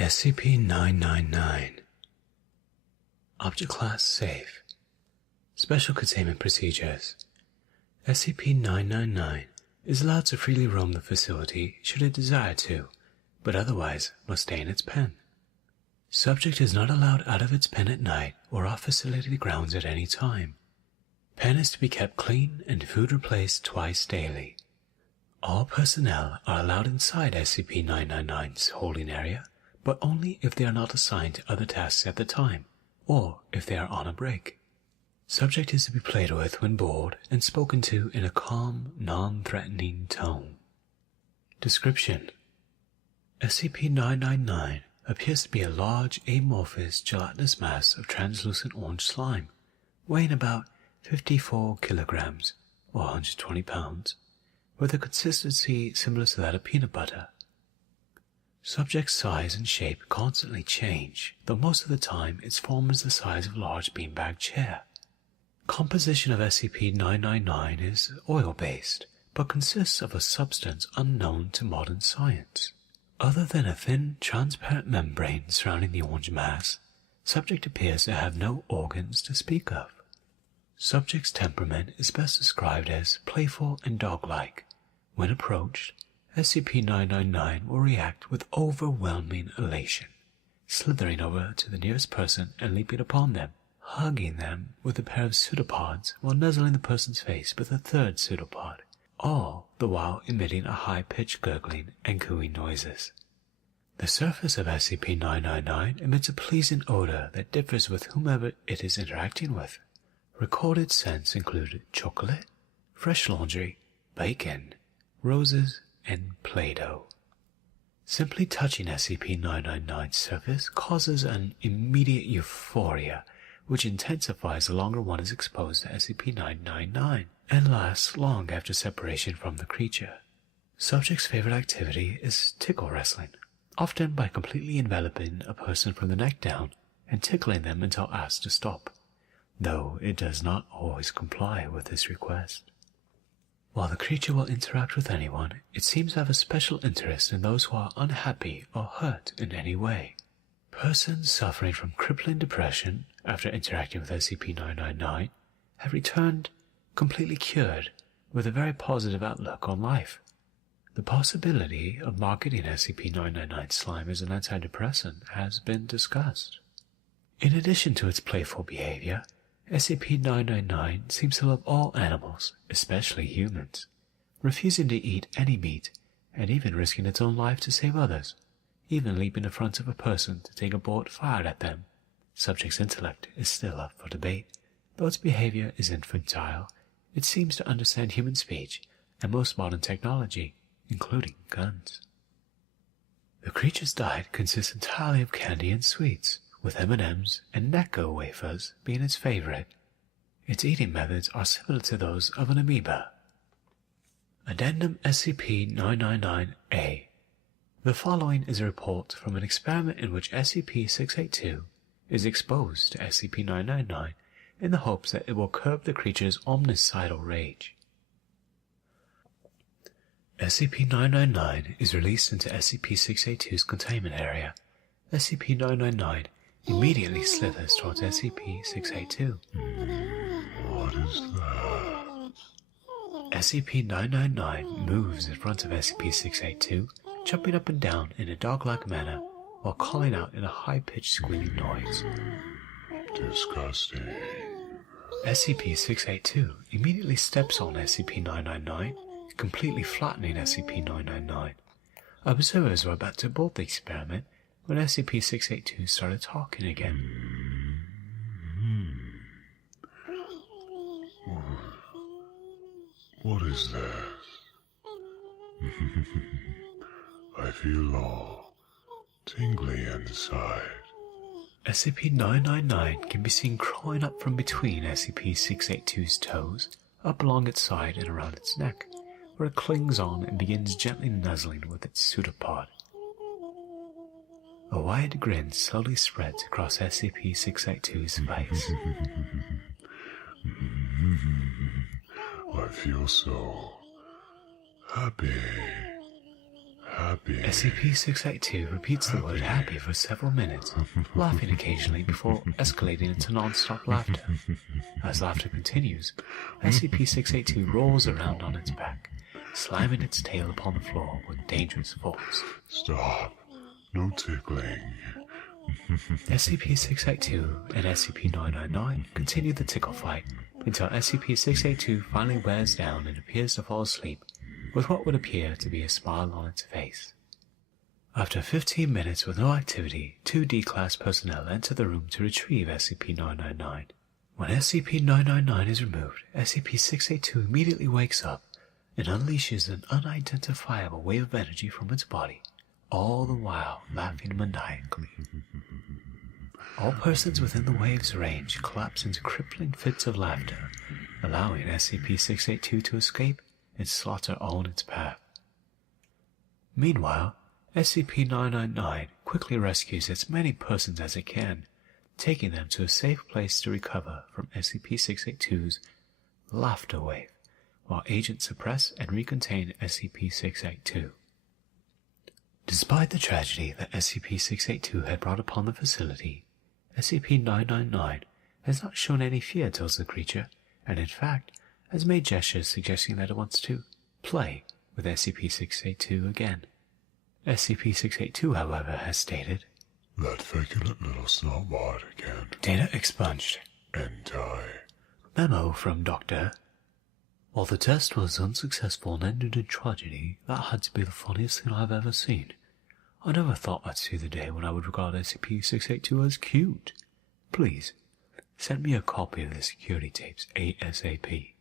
SCP-999 Object Class Safe. Special Containment Procedures. SCP-999 is allowed to freely roam the facility should it desire to, but otherwise must stay in its pen. Subject is not allowed out of its pen at night or off facility grounds at any time. Pen is to be kept clean and food replaced twice daily. All personnel are allowed inside SCP-999's holding area, but only if they are not assigned to other tasks at the time, or if they are on a break. Subject is to be played with when bored and spoken to in a calm, non-threatening tone. Description: SCP-999 appears to be a large, amorphous, gelatinous mass of translucent orange slime, weighing about 54 kilograms, or 120 pounds, with a consistency similar to that of peanut butter. Subject's size and shape constantly change, though most of the time its form is the size of a large beanbag chair. Composition of SCP-999 is oil-based, but consists of a substance unknown to modern science. Other than a thin, transparent membrane surrounding the orange mass, subject appears to have no organs to speak of. Subject's temperament is best described as playful and dog-like. When approached, SCP-999 will react with overwhelming elation, slithering over to the nearest person and leaping upon them, hugging them with a pair of pseudopods while nuzzling the person's face with a third pseudopod, all the while emitting a high-pitched gurgling and cooing noises. The surface of SCP-999 emits a pleasing odor that differs with whomever it is interacting with. Recorded scents include chocolate, fresh laundry, bacon, roses, and Play-Doh. Simply touching SCP-999's surface causes an immediate euphoria, which intensifies the longer one is exposed to SCP-999 and lasts long after separation from the creature. Subject's favorite activity is tickle wrestling, often by completely enveloping a person from the neck down and tickling them until asked to stop, though it does not always comply with this request. While the creature will interact with anyone, it seems to have a special interest in those who are unhappy or hurt in any way. Persons suffering from crippling depression after interacting with SCP-999 have returned completely cured with a very positive outlook on life. The possibility of marketing SCP-999 slime as an antidepressant has been discussed. In addition to its playful behavior, SCP-999 seems to love all animals, especially humans, refusing to eat any meat and even risking its own life to save others, even leaping in front of a person to take a bullet fired at them. Subject's intellect is still up for debate. Though its behavior is infantile, it seems to understand human speech and most modern technology, including guns. The creature's diet consists entirely of candy and sweets, with M&Ms and Necco wafers being its favorite. Its eating methods are similar to those of an amoeba. Addendum SCP-999-A. The following is a report from an experiment in which SCP-682 is exposed to SCP-999 in the hopes that it will curb the creature's omnicidal rage. SCP-999 is released into SCP-682's containment area. SCP-999 immediately slithers towards SCP-682. What is that? SCP-999 moves in front of SCP-682, jumping up and down in a dog-like manner while calling out in a high-pitched squealing noise. Disgusting. SCP-682 immediately steps on SCP-999, completely flattening SCP-999. Observers were about to abort the experiment when SCP-682 started talking again. What is that? I feel all tingly inside. SCP-999 can be seen crawling up from between SCP-682's toes, up along its side and around its neck, where it clings on and begins gently nuzzling with its pseudopod. A wide grin slowly spreads across SCP-682's face. I feel so happy. happy. SCP-682 repeats the word happy for several minutes, laughing occasionally before escalating into non-stop laughter. As laughter continues, SCP-682 rolls around on its back, slamming its tail upon the floor with dangerous force. Stop. No tickling. SCP-682 and SCP-999 continue the tickle fight until SCP-682 finally wears down and appears to fall asleep with what would appear to be a smile on its face. After 15 minutes with no activity, 2 D-Class personnel enter the room to retrieve SCP-999. When SCP-999 is removed, SCP-682 immediately wakes up and unleashes an unidentifiable wave of energy from its body, all the while laughing maniacally. All persons within the wave's range collapse into crippling fits of laughter, allowing SCP-682 to escape and slaughter all in its path. Meanwhile, SCP-999 quickly rescues as many persons as it can, taking them to a safe place to recover from SCP-682's laughter wave, while agents suppress and recontain SCP-682. Despite the tragedy that SCP-682 had brought upon the facility, SCP-999 has not shown any fear towards the creature, and in fact has made gestures suggesting that it wants to play with SCP-682 again. SCP-682, however, has stated, That feculent little snotbot again. Data expunged. Anti. Memo from Dr. While the test was unsuccessful and ended in tragedy, that had to be the funniest thing I've ever seen. I never thought I'd see the day when I would regard SCP-682 as cute. Please, send me a copy of the security tapes ASAP.